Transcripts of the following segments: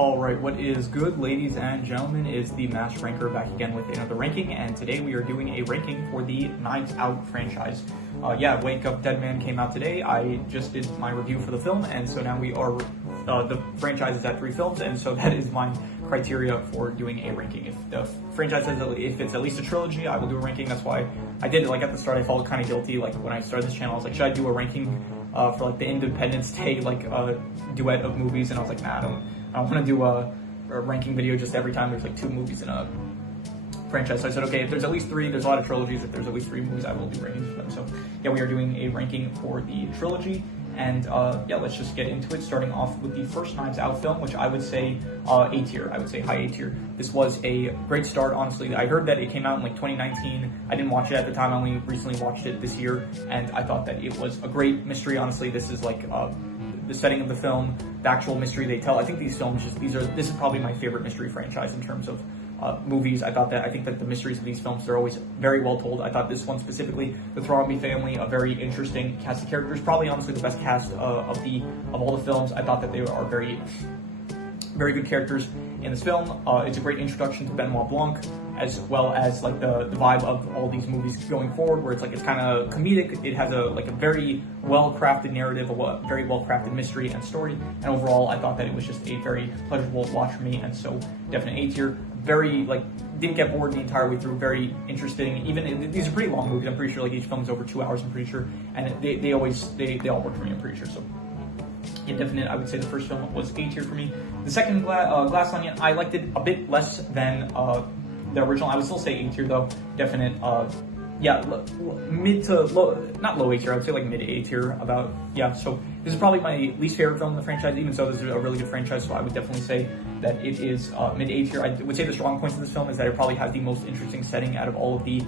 Alright, what is good, ladies and gentlemen, is the Master Ranker back again with another ranking, and today we are doing a ranking for the Knives Out franchise. Wake Up Dead Man came out today. I just did my review for the film, and so now we are, the franchise is at 3 films, and so that is my criteria for doing a ranking. If the franchise says, if it's at least a trilogy, I will do a ranking. That's why I did it. Like at the start, I felt kind of guilty. Like when I started this channel, I was like, should I do a ranking for like the Independence Day, like duet of movies? And I was like, nah, I don't want to do a ranking video just every time there's like 2 movies in a franchise. So I said, okay, if there's at least 3, there's a lot of trilogies. If there's at least 3 movies, I will do rankings for them. So yeah, we are doing a ranking for the trilogy. And let's just get into it, starting off with the first Knives Out film, which I would say A tier. I would say high A tier. This was a great start, honestly. I heard that it came out in like 2019. I didn't watch it at the time. I only recently watched it this year, and I thought that it was a great mystery. Honestly, this is like the setting of the film, the actual mystery they tell. I think these films, this is probably my favorite mystery franchise in terms of movies. I think that the mysteries of these films, they're always very well told. I thought this one specifically, the Thrombey family, a very interesting cast of characters, probably honestly the best cast of all the films. I thought that they are very good characters in this film. It's a great introduction to Benoit Blanc, as well as like the vibe of all these movies going forward, where it's kind of comedic. It has a very well-crafted narrative, a very well-crafted mystery and story. And overall, I thought that it was just a very pleasurable watch for me, and so definitely A tier. Very didn't get bored the entire way through. Very interesting. Even these are pretty long movies. I'm pretty sure each film is over 2 hours. I'm pretty sure, and they all work for me. I'm pretty sure. So yeah, definite. I would say the first film was A tier for me. The second Glass Onion, I liked it a bit less than the original. I would still say A tier though. Definite. Mid to low, not low A tier. I would say like mid A tier. So this is probably my least favorite film in the franchise. Even so, this is a really good franchise. So I would definitely say that it is mid A tier. I would say the strong points of this film is that it probably has the most interesting setting out of all of the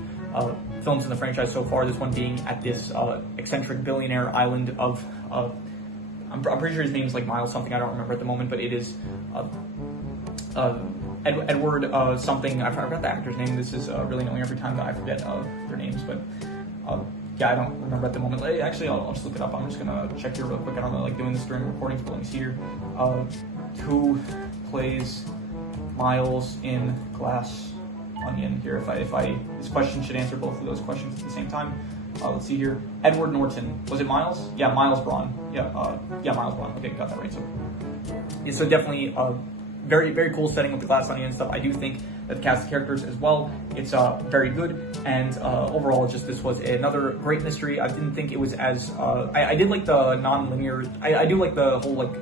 films in the franchise so far. This one being at this eccentric billionaire island of I'm pretty sure his name is like Miles something. I don't remember at the moment, but it is Edward something. I forgot the actor's name. This is really annoying every time that I forget their names, but I don't remember at the moment. Actually, I'll just look it up. I'm just gonna check here real quick. I don't know, doing this during recordings, but let me see here. Who plays Miles in Glass Onion here? This question should answer both of those questions at the same time. Let's see here. Edward Norton. Was it Miles? Yeah, Miles Braun. Miles Braun. Okay, got that right. So definitely very, very cool setting with the Glass Onion and stuff. I do think that the cast of characters as well, it's very good, and overall, this was another great mystery. I didn't think it was as I did like the non-linear. I do like the whole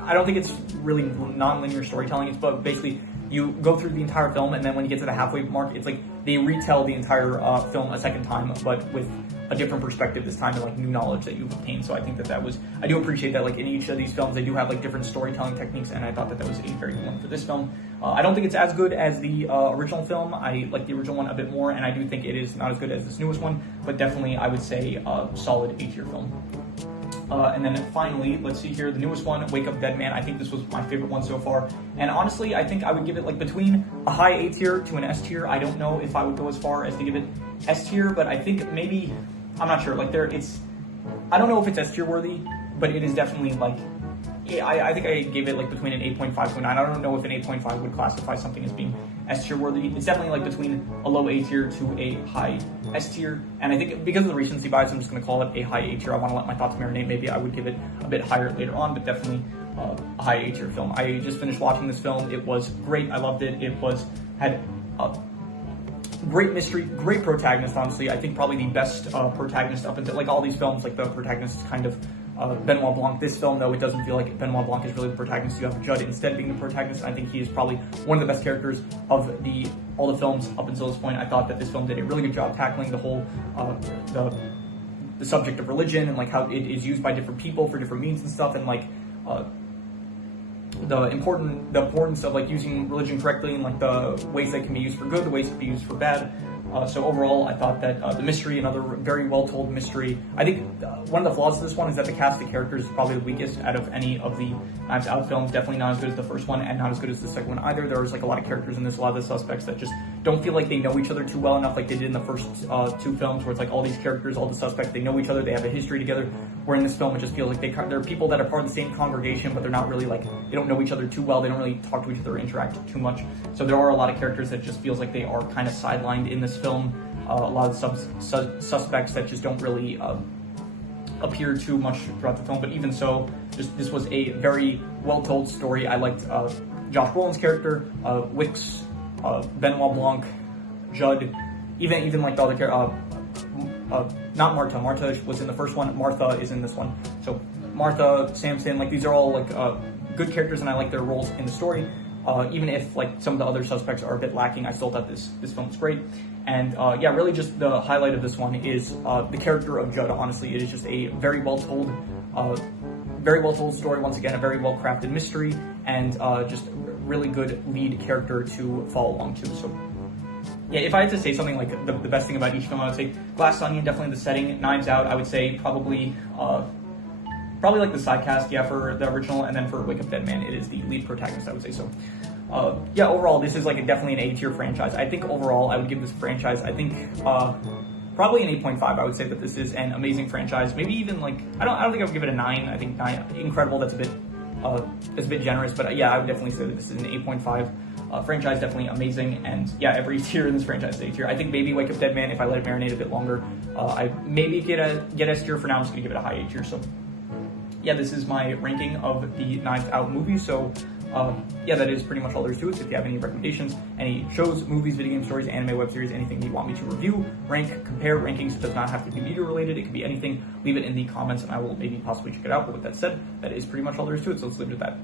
I don't think it's really non-linear storytelling. It's but basically you go through the entire film, and then when you get to the halfway mark, it's like they retell the entire film a second time, but with a different perspective this time, and new knowledge that you've obtained. So I think that was, I do appreciate that. In each of these films, they do have different storytelling techniques, and I thought that was a very good one for this film. I don't think it's as good as the original film. I like the original one a bit more, and I do think it is not as good as this newest one, but definitely I would say solid A tier film. And then finally, let's see here, the newest one, Wake Up Dead Man. I think this was my favorite one so far. And honestly, I think I would give it between a high A tier to an S tier. I don't know if I would go as far as to give it S tier, but I think maybe, I'm not sure. I don't know if it's S tier worthy, but it is definitely I think I gave it between an 8.5 to a 9. I don't know if an 8.5 would classify something as being S tier worthy. It's definitely between a low A tier to a high S tier. And I think because of the recency bias, I'm just going to call it a high A tier. I want to let my thoughts marinate. Maybe I would give it a bit higher later on, but definitely a high A tier film. I just finished watching this film. It was great. I loved it. It had great mystery, great protagonist, honestly. I think probably the best protagonist up until all these films, the protagonist is kind of Benoit Blanc. This film, though, it doesn't feel like Benoit Blanc is really the protagonist. You have Judd instead being the protagonist. I think he is probably one of the best characters of all the films up until this point. I thought that this film did a really good job tackling the whole the subject of religion, and how it is used by different people for different means and stuff, and the importance of using religion correctly, and the ways that can be used for good, the ways that can be used for bad. So overall, I thought that the mystery, another very well-told mystery. I think one of the flaws of this one is that the cast of characters is probably the weakest out of any of the Knives Out films. Definitely not as good as the first one, and not as good as the second one either. There's a lot of characters in this, a lot of the suspects that just don't feel like they know each other too well enough, like they did in the first 2 films, where it's all these characters, all the suspects, they know each other, they have a history together. Where in this film, it just feels like they're people that are part of the same congregation, but they're not really they don't know know each other too well. They don't really talk to each other or interact too much. So there are a lot of characters that just feels like they are kind of sidelined in this film. A lot of suspects that just don't really appear too much throughout the film. But even so, just this was a very well told story. I liked Josh Brolin's character, Wicks, Benoit Blanc, Judd, even like the other character. Not Martha. Martha was in the first one. Martha is in this one. So Martha, Samson, like these are all like good characters, and I like their roles in the story. Even if like some of the other suspects are a bit lacking, I still thought this film was great. And yeah, really just the highlight of this one is the character of Judd. Honestly, it is just a very well told story. Once again, a very well crafted mystery, and just really good lead character to follow along to. So yeah, if I had to say something like the best thing about each film, I would say Glass Onion, definitely the setting. Knives Out, I would say probably like the side cast, yeah, for the original, and then for Wake Up Dead Man, it is the lead protagonist, I would say. So yeah, overall, this is like definitely an A-tier franchise. I think overall, I would give this franchise, I think probably an 8.5. I would say that this is an amazing franchise. Maybe even like I don't think I would give it a 9. I think 9 incredible. That's a bit generous, but yeah, I would definitely say that this is an 8.5. Franchise definitely amazing, and yeah, every tier in this franchise is A tier. I think maybe Wake Up Dead Man, if I let it marinate a bit longer, I maybe get S tier. For now, I'm just gonna give it a high A tier. So yeah, this is my ranking of the Knives Out movies. So yeah, that is pretty much all there is to it. So if you have any recommendations, any shows, movies, video game stories, anime, web series, anything you want me to review, rank, compare, rankings, it does not have to be media related. It could be anything. Leave it in the comments, and I will maybe possibly check it out. But with that said, that is pretty much all there is to it. So let's leave it at that.